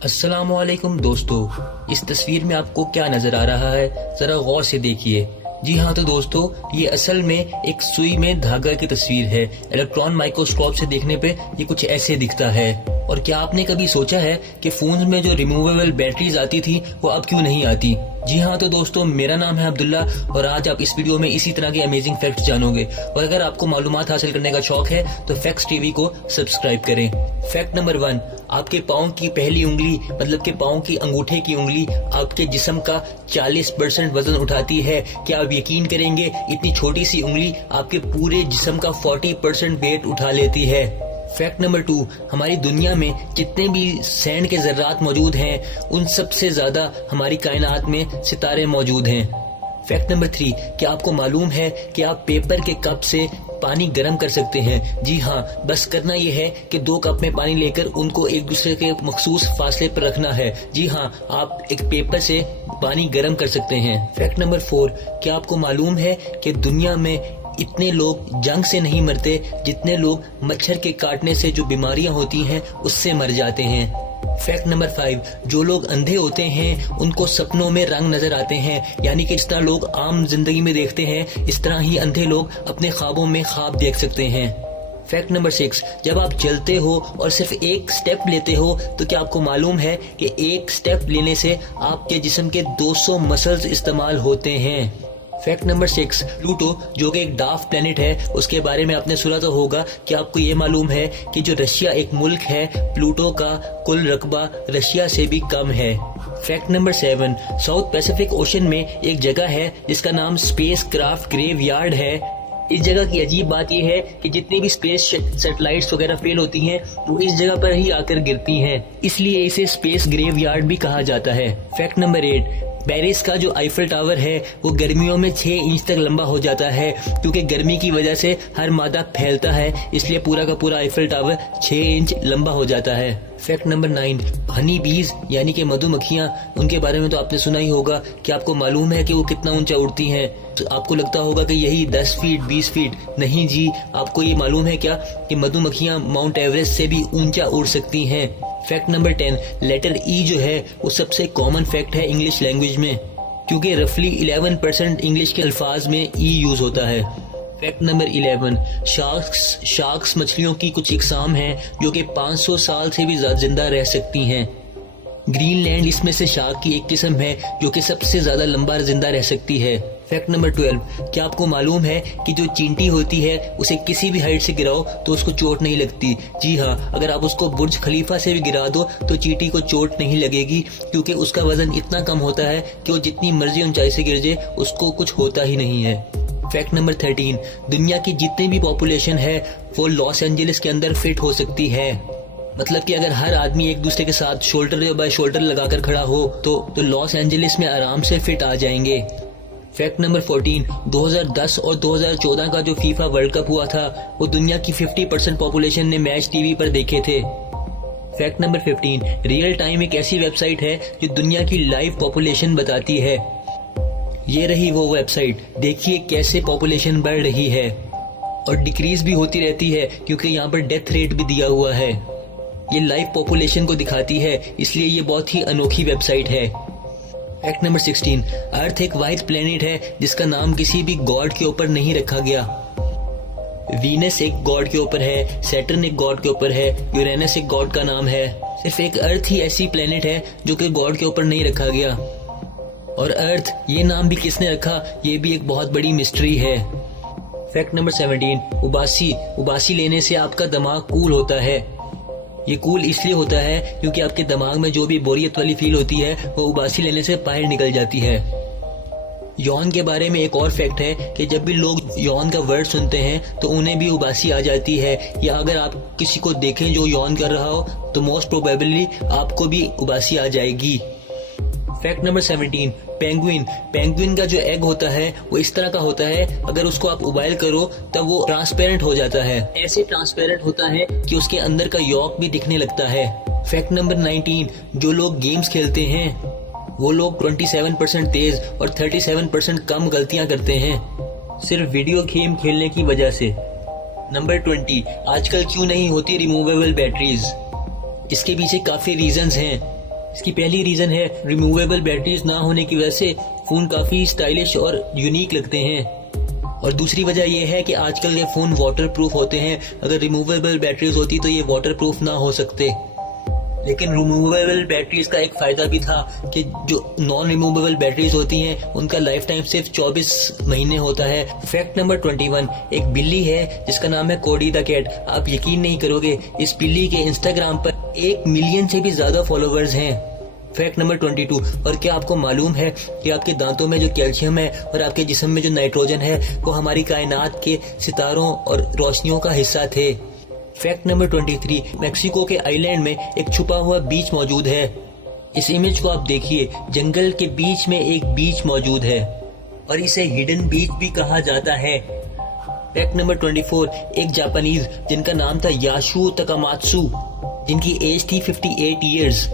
अस्सलामुअलैकुम दोस्तों, इस तस्वीर में आपको क्या नजर आ रहा है, जरा गौर से देखिए। जी हाँ तो दोस्तों, ये असल में एक सुई में धागा की तस्वीर है। इलेक्ट्रॉन माइक्रोस्कोप से देखने पे ये कुछ ऐसे दिखता है। और क्या आपने कभी सोचा है कि फोन में जो रिमूवेबल बैटरीज आती थी वो अब क्यों नहीं आती? जी हाँ तो दोस्तों, मेरा नाम है अब्दुल्ला और आज आप इस वीडियो में इसी तरह के अमेजिंग फैक्ट्स जानोगे। और अगर आपको मालूमात हासिल करने का शौक है तो फैक्ट्स टीवी को सब्सक्राइब करें। फैक्ट नंबर 1, आपके पाँव की पहली उंगली मतलब के पाँव की अंगूठे की उंगली आपके जिस्म का 40% वजन उठाती है। क्या आप यकीन करेंगे, इतनी छोटी सी उंगली आपके पूरे जिस्म का 40% वेट उठा लेती है। फैक्ट नंबर 2, हमारी दुनिया में जितने भी सैंड के ज़र्रात मौजूद हैं उन सबसे ज्यादा हमारी कायनात में सितारे मौजूद हैं। फैक्ट नंबर 3, क्या आपको मालूम है कि आप पेपर के कप से पानी गर्म कर सकते हैं? जी हाँ, बस करना यह है कि 2 कप में पानी लेकर उनको एक दूसरे के मखसूस फासले पर रखना है। जी हाँ, आप एक पेपर से पानी गर्म कर सकते हैं। फैक्ट नंबर 4, क्या आपको मालूम है कि दुनिया में इतने लोग जंग से नहीं मरते जितने लोग मच्छर के काटने से जो बीमारियां होती हैं उससे मर जाते हैं। फैक्ट नंबर 5, जो लोग अंधे होते हैं उनको सपनों में रंग नजर आते हैं, यानी कि जिस तरह लोग आम जिंदगी में देखते हैं इस तरह ही अंधे लोग अपने ख्वाबों में ख्वाब देख सकते हैं। फैक्ट नंबर 6, जब आप चलते हो और सिर्फ एक स्टेप लेते हो तो क्या आपको मालूम है कि एक स्टेप लेने से आपके जिस्म के 200 मसल्स इस्तेमाल होते हैं। फैक्ट नंबर 6, प्लूटो जो कि एक डार्क प्लेनेट है उसके बारे में आपने सुना तो होगा। क्या आपको ये मालूम है कि जो रशिया एक मुल्क है, प्लूटो का कुल रकबा रशिया से भी कम है। Fact number 7, south Pacific ocean में एक जगह है जिसका नाम स्पेस क्राफ्ट ग्रेवयार्ड है। इस जगह की अजीब बात यह है कि जितनी भी स्पेस सैटेलाइट्स वगैरह फेल होती हैं वो इस जगह पर ही आकर गिरती हैं, इसलिए इसे स्पेस ग्रेवयार्ड भी कहा जाता है। फैक्ट नंबर 8, पेरिस का जो आईफल टावर है वो गर्मियों में 6 इंच तक लंबा हो जाता है, क्योंकि गर्मी की वजह से हर मादा फैलता है, इसलिए पूरा का पूरा आईफल टावर 6 इंच लंबा हो जाता है। फैक्ट नंबर 9, हनी बीज यानी कि मधुमक्खियां, उनके बारे में तो आपने सुना ही होगा। कि आपको मालूम है कि वो कितना ऊंचा उड़ती हैं? तो आपको लगता होगा कि यही 10 फीट 20 फीट। नहीं जी, आपको ये मालूम है क्या कि मधुमक्खियां माउंट एवरेस्ट से भी ऊंचा उड़ सकती हैं। फैक्ट नंबर 10, लेटर ई जो है वो सबसे कॉमन फैक्ट है इंग्लिश लैंग्वेज में, क्योंकि रफली 11% इंग्लिश के अल्फाज में ई यूज होता है। फैक्ट नंबर 11, शार्क्स मछलियों की कुछ इकसाम हैं जो कि 500 साल से भी ज्यादा जिंदा रह सकती हैं। ग्रीनलैंड इसमें से शार्क की एक किस्म है जो कि सबसे ज्यादा लंबा जिंदा रह सकती है। फैक्ट नंबर 12, क्या आपको मालूम है कि जो चींटी होती है उसे किसी भी हाइट से गिराओ तो उसको चोट नहीं लगती? जी हाँ, अगर आप उसको बुर्ज खलीफा से भी गिरा दो तो चींटी को चोट नहीं लगेगी, क्योंकि उसका वजन इतना कम होता है कि वो जितनी मर्जी ऊंचाई से गिर जाए उसको कुछ होता ही नहीं है। फैक्ट नंबर 13, दुनिया की जितनी भी पॉपुलेशन है वो लॉस एंजलिस के अंदर फिट हो सकती है। मतलब कि अगर हर आदमी एक दूसरे के साथ शोल्डर बाय शोल्डर लगाकर खड़ा हो तो लॉस एंजलिस में आराम से फिट आ जाएंगे। फैक्ट नंबर 14, 2010 और 2014 का जो फीफा वर्ल्ड कप हुआ था वो दुनिया की 50% पॉपुलेशन ने मैच टीवी पर देखे थे। फैक्ट नंबर 15, रियल टाइम एक ऐसी वेबसाइट है जो दुनिया की लाइव पॉपुलेशन बताती है। ये रही वो वेबसाइट, देखिए कैसे पॉपुलेशन बढ़ रही है और डिक्रीज भी होती रहती है, क्योंकि यहाँ पर डेथ रेट भी दिया हुआ है। ये लाइव पॉपुलेशन को दिखाती है, इसलिए ये बहुत ही अनोखी वेबसाइट है। फैक्ट नंबर 16, अर्थ एक वाहिद प्लेनेट है जिसका नाम किसी भी गॉड के ऊपर नहीं रखा गया। वीनस एक गॉड के ऊपर है, सैटर्न एक गॉड के ऊपर है, यूरेनस एक गॉड का नाम है। सिर्फ एक अर्थ ही ऐसी प्लेनेट है जो कि गॉड के ऊपर नहीं रखा गया। और अर्थ ये नाम भी किसने रखा, ये भी एक बहुत बड़ी मिस्ट्री है। फैक्ट नंबर 17, उबासी लेने से आपका दिमाग कूल होता है। ये कूल इसलिए होता है क्योंकि आपके दिमाग में जो भी बोरियत वाली फील होती है वो उबासी लेने से बाहर निकल जाती है। यौन के बारे में एक और फैक्ट है कि जब भी लोग यौन का वर्ड सुनते हैं तो उन्हें भी उबासी आ जाती है, या अगर आप किसी को देखें जो यौन कर रहा हो तो मोस्ट प्रोबेबली आपको भी उबासी आ जाएगी। फैक्ट नंबर 17, पेंगुइन का जो एग होता है वो इस तरह का होता है, अगर उसको आप उबाइल करो तब वो ट्रांसपेरेंट हो जाता है। ऐसे ट्रांसपेरेंट होता है कि उसके अंदर का यॉक भी दिखने लगता है। फैक्ट नंबर 19, जो लोग गेम्स खेलते हैं वो लोग 27% तेज और 37% कम गलतियां करते हैं, सिर्फ वीडियो गेम खेलने की वजह से। नंबर 20, आजकल क्यों नहीं होती रिमूवेबल बैटरीज? इसके पीछे काफी रीजंस हैं। इसकी पहली रीजन है रिमूवेबल बैटरीज ना होने की वजह से फोन काफी स्टाइलिश और यूनिक लगते हैं, और दूसरी वजह यह है कि आजकल के फोन वाटर प्रूफ होते हैं। अगर रिमूवेबल बैटरीज होती तो ये वाटर प्रूफ ना हो सकते। लेकिन रिमूवेबल बैटरीज का एक फायदा भी था कि जो नॉन रिमूवेबल बैटरीज होती हैं उनका लाइफ टाइम सिर्फ 24 महीने होता है। फैक्ट नंबर 21, एक बिल्ली है जिसका नाम है कोडी द कैट। आप यकीन नहीं करोगे, इस बिल्ली के इंस्टाग्राम पर 1 मिलियन से भी ज्यादा फॉलोवर्स हैं। फैक्ट नंबर 22, और क्या आपको मालूम है कि आपके दांतों में जो कैल्शियम है और आपके जिस्म में जो नाइट्रोजन है वो हमारी कायनात के सितारों और रोशनियों का हिस्सा थे। फैक्ट नंबर 23, मेक्सिको के आइलैंड में एक छुपा हुआ बीच मौजूद है। इस इमेज को आप देखिए, जंगल के बीच में एक बीच मौजूद है और इसे हिडन बीच भी कहा जाता है। फैक्ट नंबर 24, एक जापानीज जिनका नाम था याशु तकामात्सु, जिनकी एज थी 58 ईयर्स।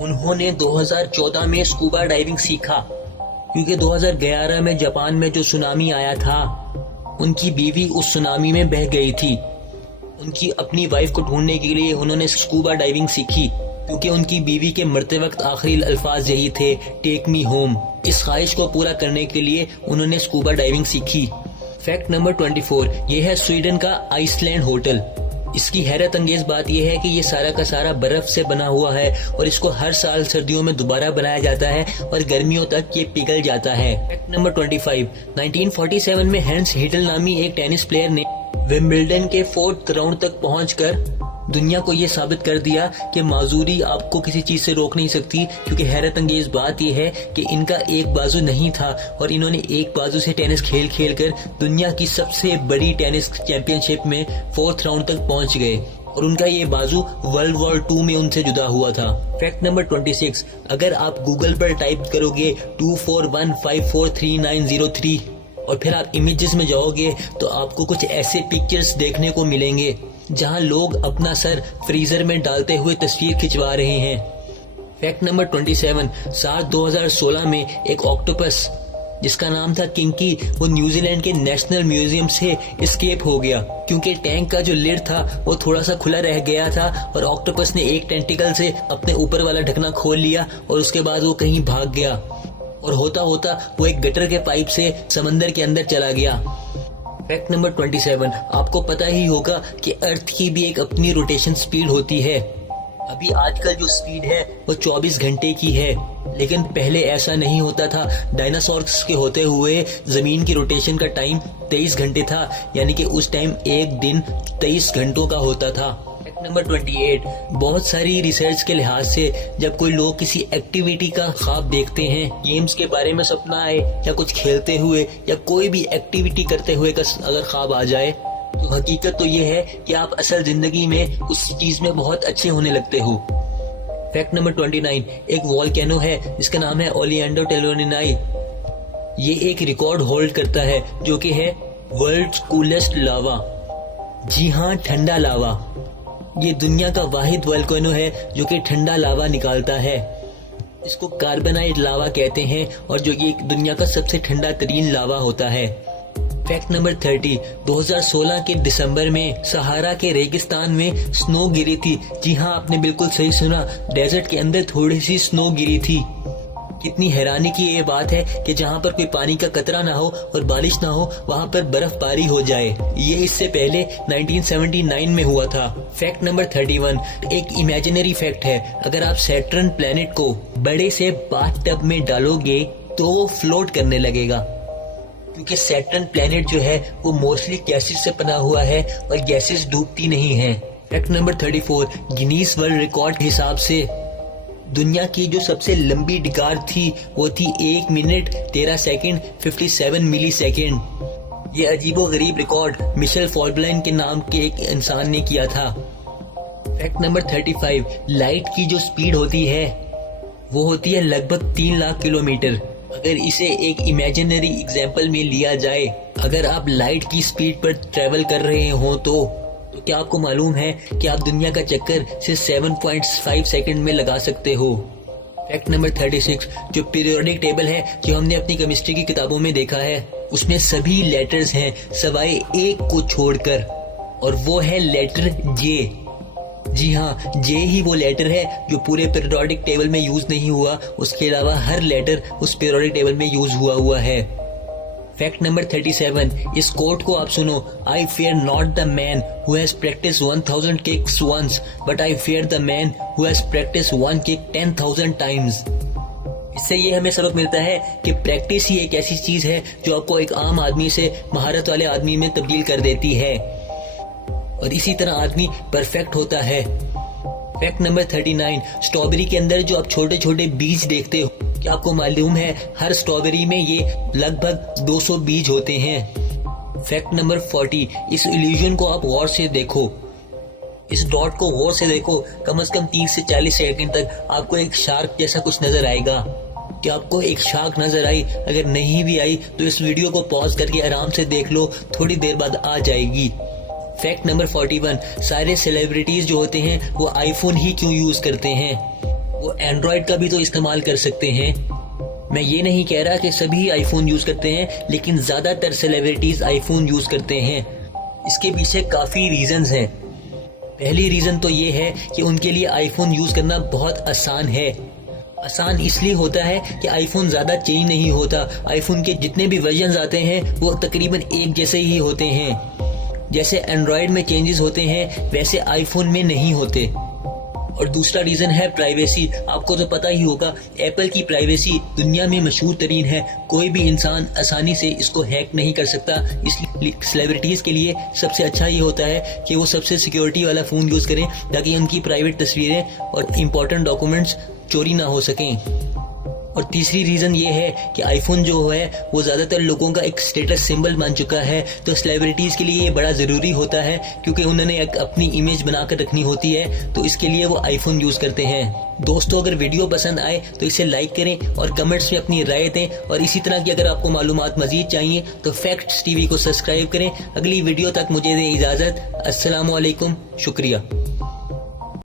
उन्होंने 2014 में स्कूबा डाइविंग सीखा क्योंकि 2011 में जापान में जो सुनामी आया था उनकी बीवी उस सुनामी में बह गई थी। उनकी अपनी वाइफ को ढूंढने के लिए उन्होंने स्कूबा डाइविंग सीखी क्योंकि उनकी बीवी के मरते वक्त आखिरी अल्फाज यही थे, टेक मी होम। इस ख्वाहिश को पूरा करने के लिए उन्होंने स्कूबा डाइविंग सीखी। फैक्ट नंबर 24, ये है स्वीडन का आइसलैंड होटल। इसकी हैरत अंगेज बात यह है कि ये सारा का सारा बर्फ से बना हुआ है और इसको हर साल सर्दियों में दोबारा बनाया जाता है और गर्मियों तक ये पिघल जाता है। फैक्ट नंबर 25, 1947 में हैंस हिटल नामी एक टेनिस प्लेयर ने विंबलडन के 4th राउंड तक पहुंचकर दुनिया को ये साबित कर दिया कि माजूरी आपको किसी चीज से रोक नहीं सकती, क्योंकि हैरत अंगेज बात यह है कि इनका एक बाजू नहीं था और इन्होंने एक बाजू से टेनिस खेल खेल कर दुनिया की सबसे बड़ी टेनिस चैंपियनशिप में 4th राउंड तक पहुंच गए और उनका ये बाजू वर्ल्ड वॉर 2 में उनसे जुदा हुआ था। फैक्ट नंबर 26, अगर आप गूगल पर टाइप करोगे 2415433903 और फिर आप इमेजेस में जाओगे तो आपको कुछ ऐसे पिक्चर्स देखने को मिलेंगे जहां लोग अपना सर फ्रीजर में डालते हुए तस्वीर खिंचवा रहे हैं। फैक्ट नंबर 27, साल 2016 में एक ऑक्टोपस जिसका नाम था किंकी, वो न्यूजीलैंड के नेशनल म्यूजियम से एस्केप हो गया क्योंकि टैंक का जो लिड था वो थोड़ा सा खुला रह गया था और ऑक्टोपस ने एक टेंटिकल से अपने ऊपर वाला ढकना खोल लिया और उसके बाद वो कहीं भाग गया और होता होता वो एक गटर के पाइप से समंदर के अंदर चला गया। फैक्ट नंबर 27, आपको पता ही होगा कि अर्थ की भी एक अपनी रोटेशन स्पीड होती है। अभी आजकल जो स्पीड है वो 24 घंटे की है, लेकिन पहले ऐसा नहीं होता था। डायनासोर्स के होते हुए जमीन की रोटेशन का टाइम 23 घंटे था, यानी कि उस टाइम एक दिन 23 घंटों का होता था। फैक्ट नंबर 28, बहुत सारी रिसर्च के लिहाज से जब कोई लोग किसी एक्टिविटी का ख्वाब देखते हैं, गेम्स के बारे में सपना आए या कुछ खेलते हुए या कोई भी एक्टिविटी करते हुए का अगर ख्वाब आ जाए, तो हकीकत तो ये है कि आप असल जिंदगी में उस चीज में बहुत अच्छे होने लगते हो। फैक्ट नंबर 29, एक वोल्केनो है जिसका नाम है ओलिएंडो टेलोनिनाई। ये एक रिकॉर्ड होल्ड करता है जो कि है वर्ल्ड्स कूलेस्ट लावा। जी हाँ, ठंडा लावा। ये दुनिया का वाहिद वोल्केनो है जो कि ठंडा लावा निकालता है। इसको कार्बोनाइट लावा कहते हैं और जो ये दुनिया का सबसे ठंडा तरीन लावा होता है। फैक्ट नंबर 30, 2016 के दिसंबर में सहारा के रेगिस्तान में स्नो गिरी थी। जी हाँ, आपने बिल्कुल सही सुना, डेजर्ट के अंदर थोड़ी सी स्नो गिरी थी। कितनी हैरानी की ये बात है कि जहाँ पर कोई पानी का कतरा ना हो और बारिश ना हो, वहाँ पर बर्फबारी हो जाए। ये इससे पहले 1979 में हुआ था। फैक्ट नंबर 31, एक इमेजिनरी फैक्ट है, अगर आप सैटर्न प्लेनेट को बड़े से बाथटब में डालोगे तो वो फ्लोट करने लगेगा, क्योंकि सैटर्न प्लेनेट जो है वो मोस्टली गैसेस से बना हुआ है और गैसेस डूबती नहीं है। Fact number 34, Guinness world record के हिसाब से दुनिया की जो सबसे लंबी डिकार थी वो थी 1 मिनट 13 सेकंड 57 मिली सेकंड। ये अजीबो गरीब रिकॉर्ड मिशेल फॉल्बलाइन के नाम के एक इंसान ने किया था। फैक्ट नंबर 35, लाइट की जो स्पीड होती है वो होती है लगभग 3 लाख किलोमीटर। अगर इसे एक इमेजिनरी एग्जाम्पल में लिया जाए, अगर आप लाइट की स्पीड पर ट्रेवल कर रहे हो तो क्या आपको मालूम है कि आप दुनिया का चक्कर सिर्फ 7.5 सेकंड में लगा सकते हो। फैक्ट नंबर 36, जो पीरियोडिक टेबल है जो हमने अपनी केमिस्ट्री की किताबों में देखा है, उसमें सभी लेटर्स हैं सवाए एक को छोड़कर, और वो है लेटर जे। जी हाँ, जे ही वो लेटर है जो पूरे पीरियोडिक टेबल में यूज नहीं हुआ, उसके अलावा हर लेटर उस पीरियोडिक टेबल में यूज हुआ है। फैक्ट नंबर 37, इस कोट को आप सुनो। I fear not the man who has practice 1000 kicks once, but I fear the man who has practice 1 kick 10,000 times. इससे ये हमें सबक मिलता है कि प्रैक्टिस ही एक ऐसी चीज है जो आपको एक आम आदमी से महारत वाले आदमी में तब्दील कर देती है, और इसी तरह आदमी परफेक्ट होता है। फैक्ट नंबर 39, स्ट्रॉबेरी के अंदर जो आप छोटे छोटे बीज देखते हो, क्या आपको मालूम है हर स्ट्रॉबेरी में ये लगभग 200 बीज होते हैं। फैक्ट नंबर 40, इस इल्यूजन को आप गौर से देखो, इस डॉट को गौर से देखो, कम से कम 30 से 40 सेकंड तक आपको एक शार्क जैसा कुछ नजर आएगा। क्या आपको एक शार्क नजर आई? अगर नहीं भी आई तो इस वीडियो को पॉज करके आराम से देख लो, थोड़ी देर बाद आ जाएगी। फैक्ट नंबर 41, सारे सेलिब्रिटीज जो होते हैं वो आईफोन ही क्यों यूज करते हैं? वो एंड्रॉइड का भी तो इस्तेमाल कर सकते हैं। मैं ये नहीं कह रहा कि सभी आईफोन यूज करते हैं, लेकिन ज्यादातर सेलिब्रिटीज आईफोन यूज करते हैं। इसके पीछे काफी रीजंस हैं। पहली रीजन तो ये है कि उनके लिए आईफोन यूज करना बहुत आसान है। आसान इसलिए होता है कि आईफोन ज्यादा चेंज नहीं होता। आईफोन के जितने भी वर्जन आते हैं वो तकरीबन एक जैसे ही होते हैं। जैसे एंड्रॉइड में चेंजेस होते हैं वैसे आईफोन में नहीं होते। और दूसरा रीजन है प्राइवेसी। आपको तो पता ही होगा एप्पल की प्राइवेसी दुनिया में मशहूर तरीन है, कोई भी इंसान आसानी से इसको हैक नहीं कर सकता। इसलिए सेलिब्रिटीज के लिए सबसे अच्छा ये होता है कि वो सबसे सिक्योरिटी वाला फोन यूज करें ताकि उनकी प्राइवेट तस्वीरें और इम्पोर्टेंट डॉक्यूमेंट्स चोरी ना हो सकें। और तीसरी रीजन ये है कि आईफोन जो है वो ज्यादातर लोगों का एक स्टेटस सिंबल बन चुका है, तो सेलिब्रिटीज के लिए ये बड़ा जरूरी होता है क्योंकि उन्होंने एक अपनी इमेज बनाकर रखनी होती है, तो इसके लिए वो आईफोन यूज करते हैं। दोस्तों, अगर वीडियो पसंद आए तो इसे लाइक करें और कमेंट्स में अपनी राय दें, और इसी तरह की अगर आपको मालूमात मजीद चाहिए तो फैक्ट्स टीवी को सब्सक्राइब करें। अगली वीडियो तक मुझे दें इजाजत। अस्सलाम वालेकुम, शुक्रिया।